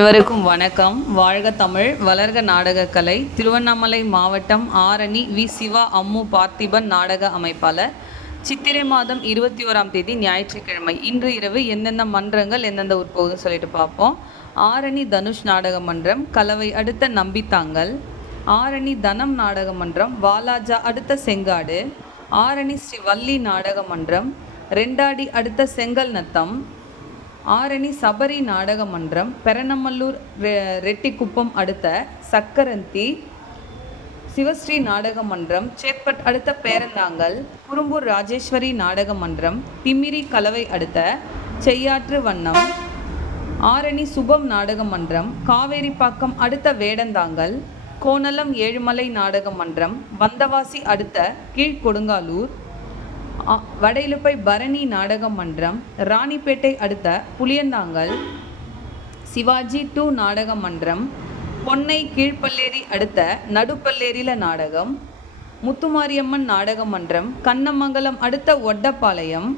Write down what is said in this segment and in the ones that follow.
அனைவருக்கும் வணக்கம். வாழ்க தமிழ் வளர்க நாடகக்கலை திருவண்ணாமலை மாவட்டம் ஆரணி வி. சிவா அம்மு பார்த்திபன் நாடக அமைப்பாளர். சித்திரை மாதம் இருபத்தி ஓராம் தேதி ஞாயிற்றுக்கிழமை. இன்று இரவு எந்தெந்த மன்றங்கள் எந்தெந்த உட்போகுதுன்னு சொல்லிட்டு பார்ப்போம். ஆரணி தனுஷ் நாடக மன்றம் கலவை அடுத்த நம்பித்தாங்கல். ஆரணி தனம் நாடக மன்றம் வாலாஜா அடுத்த செங்காடு. ஆரணி ஸ்ரீ வள்ளி நாடக மன்றம் ரெண்டாடி அடுத்த செங்கல் நத்தம் ஆரணி சபரி நாடக மன்றம் பெரணமல்லூர் ரெ- ரெட்டிக்குப்பம் அடுத்த சக்கரந்தி சிவஸ்ரீ நாடக மன்றம் சேத்பட் அடுத்த பேரந்தாங்கல் குறும்பூர் ராஜேஸ்வரி நாடக மன்றம் திமிரி கலவை அடுத்த செய்யாற்று வண்ணம். ஆரணி சுபம் நாடக மன்றம் காவேரிப்பாக்கம் அடுத்த வேடந்தாங்கல் கோணலம் ஏழுமலை நாடக மன்றம் வந்தவாசி அடுத்த கீழ்கொடுங்காலூர் ஆ- வடையிலுப்பை பரணி நாடக மன்றம் ராணிப்பேட்டை அடுத்த புளியந்தாங்கல் சிவாஜி டூ நாடக மன்றம் பொன்னை கீழ்ப்பல்லேரி அடுத்த நடுப்பல்லேரியில நாடகம் முத்துமாரியம்மன் நாடக மன்றம் கண்ணமங்கலம் அடுத்த ஒட்டப்பாளையம்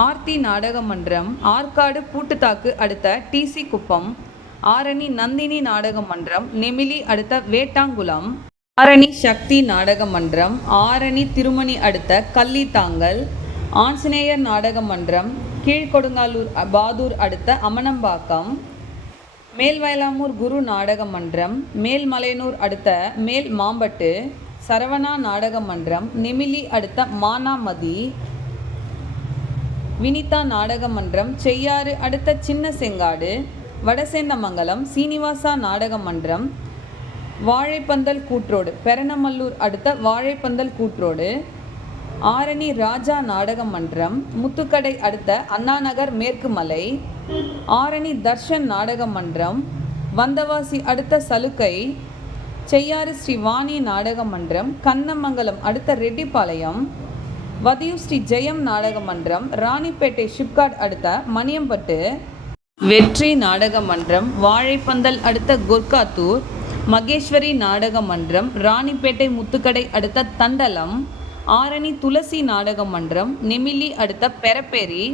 ஆர்த்தி நாடக மன்றம் ஆற்காடு பூட்டுத்தாக்கு அடுத்த டிசி குப்பம் ஆரணி நந்தினி நாடக மன்றம் நெமிலி அடுத்த வேட்டாங்குளம். ஆரணி சக்தி நாடக மன்றம் ஆரணி திருமணி அடுத்த கள்ளித்தாங்கல் ஆஞ்சநேயர் நாடக மன்றம் கீழ்கொடுங்காலூர் பாதூர் அடுத்த அமனம்பாக்கம் மேல்வயலாமூர் குரு நாடக மன்றம் மேல்மலையனூர் அடுத்த மேல் மாம்பட்டு சரவணா நாடக மன்றம் நெமிலி அடுத்த மானாமதி வினிதா நாடக மன்றம் செய்யாறு அடுத்த சின்ன செங்காடு வடசேந்தமங்கலம் சீனிவாசா நாடக மன்றம் வாழைப்பந்தல் கூற்றோடு பெரணமல்லூர் அடுத்த வாழைப்பந்தல் கூற்றோடு ஆரணி ராஜா நாடக மன்றம் முத்துக்கடை அடுத்த அண்ணாநகர் மேற்கு மலை ஆரணி தர்ஷன் நாடக மன்றம் வந்தவாசி அடுத்த சலுக்கை செய்யாறு ஸ்ரீ வாணி நாடக மன்றம் கண்ணமங்கலம் அடுத்த ரெட்டிப்பாளையம் வதியூர் ஸ்ரீ ஜெயம் நாடக மன்றம் ராணிப்பேட்டை ஷிப்காட் அடுத்த மணியம்பட்டு வெற்றி நாடக மன்றம் வாழைப்பந்தல் அடுத்த குர்காத்தூர் மகேஸ்வரி நாடக மன்றம் ராணிப்பேட்டை முத்துக்கடை அடுத்த தண்டலம் ஆரணி துளசி நாடக மன்றம் நெமிலி அடுத்த பெரப்பேரி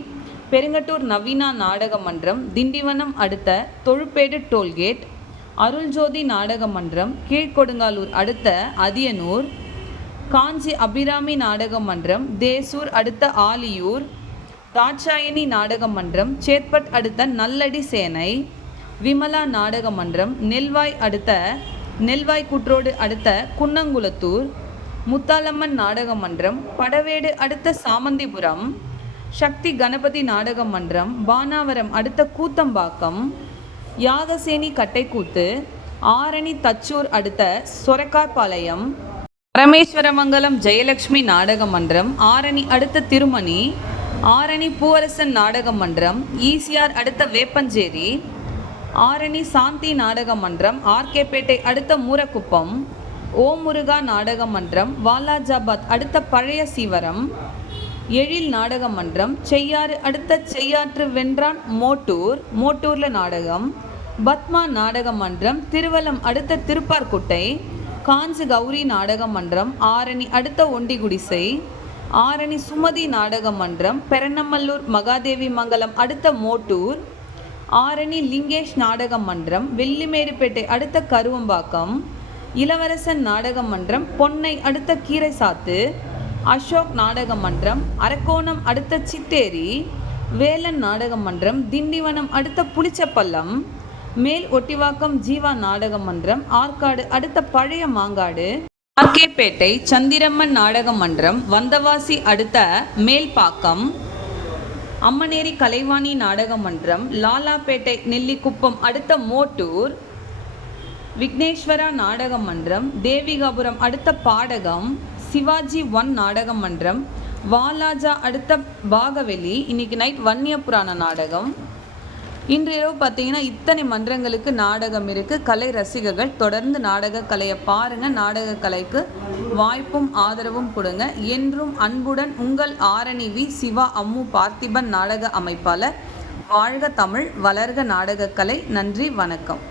பெருங்கட்டூர் நவீனா நாடக மன்றம் திண்டிவனம் அடுத்த தொழுப்பேடு டோல்கேட் அருள்ஜோதி நாடக மன்றம் கீழ்கொடுங்காலூர் அடுத்த அதியனூர் காஞ்சி அபிராமி நாடக மன்றம் தேசூர் அடுத்த ஆலியூர் தாட்சாயணி நாடக மன்றம் சேத்பட் அடுத்த நல்லடி சேனை விமலா நாடக மன்றம் நெல்வாய் அடுத்த நெல்வாய் குற்றோடு அடுத்த குன்னங்குளத்தூர் முத்தாலம்மன் நாடக மன்றம் படவேடு அடுத்த சாமந்திபுரம் சக்தி கணபதி நாடக மன்றம் பானாவரம் அடுத்த கூத்தம்பாக்கம் யாகசேனி கட்டைக்கூத்து ஆரணி தச்சூர் அடுத்த சொரக்கார்பாளையம் பரமேஸ்வரமங்கலம் ஜெயலட்சுமி நாடக மன்றம் ஆரணி அடுத்த திருமணி ஆரணி பூவரசன் நாடக மன்றம் ஈசிஆர் அடுத்த வேப்பஞ்சேரி ஆரணி சாந்தி நாடக மன்றம் ஆர்கேபேட்டை அடுத்த மூரக்குப்பம் ஓம் முருகா நாடக மன்றம் வாலாஜாபாத் அடுத்த பழைய சீவரம் எழில் நாடக மன்றம் செய்யாறு அடுத்த செய்யாற்று வென்றான் மோட்டூர் மோட்டூரில் நாடகம் பத்மா நாடக மன்றம் திருவலம் அடுத்த திருப்பார்குட்டை காஞ்சி கௌரி நாடக மன்றம் ஆரணி அடுத்த ஒண்டிகுடிசை ஆரணி சுமதி நாடக மன்றம் பெரணமல்லூர் மகாதேவி மங்கலம் அடுத்த மோட்டூர் ஆரணி லிங்கேஷ் நாடக மன்றம் வெள்ளிமேடுப்பேட்டை அடுத்த கருவம்பாக்கம் இளவரசன் நாடக மன்றம் பொன்னை அடுத்த கீரை சாத்து அசோக் நாடக மன்றம் அரக்கோணம் அடுத்த சித்தேரி வேலன் நாடக மன்றம் திண்டிவனம் அடுத்த புளிச்சப்பள்ளம் மேல் ஒட்டிவாக்கம் ஜீவா நாடக மன்றம் ஆற்காடு அடுத்த பழைய மாங்காடு ஆர்கேபேட்டை சந்திரம்மன் நாடக மன்றம் வந்தவாசி அடுத்த மேல்பாக்கம் அம்மனேரி கலைவாணி நாடக மன்றம் லாலாப்பேட்டை நெல்லிக்குப்பம் அடுத்த மோட்டூர் விக்னேஸ்வரா நாடக மன்றம் தேவிகாபுரம் அடுத்த பாடகம் சிவாஜி ஒன் நாடக மன்றம் வாலாஜா அடுத்த பாகவெளி இன்னைக்கு நைட் வன்னிய புராண நாடகம் இன்று இரவு பார்த்தீங்கன்னா இத்தனை மன்றங்களுக்கு நாடகம் இருக்குது கலை ரசிகர்கள் தொடர்ந்து நாடக கலையை பாருங்கள் நாடக கலைக்கு வாய்ப்பும் ஆதரவும் கொடுங்க. என்றும் அன்புடன் உங்கள் ஆரணி வி. சிவா அம்மு பார்த்திபன் நாடக அமைப்பாளர். வாழ்க தமிழ் வளர்க நாடகக்கலை நன்றி வணக்கம்.